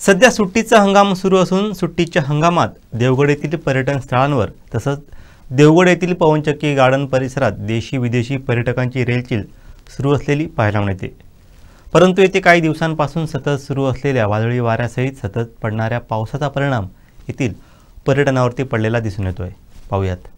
सध्या सुट्टीचा हंगाम सुरू असून सुट्टीच्या हंगामात देवगड येथील पर्यटन स्थळांवर तसंच देवगड येथील पवनचक्की गार्डन परिसरात देशी विदेशी पर्यटकांची रेलचेल सुरू असलेली पाहायला मिळते। परंतु येथे काही दिवसांपासून सतत सुरू असलेल्या वादळी वाऱ्यासहित सतत पडणाऱ्या पावसाचा परिणाम येथील पर्यटनावरती पडलेला दिसून येतोय। पाहूयात।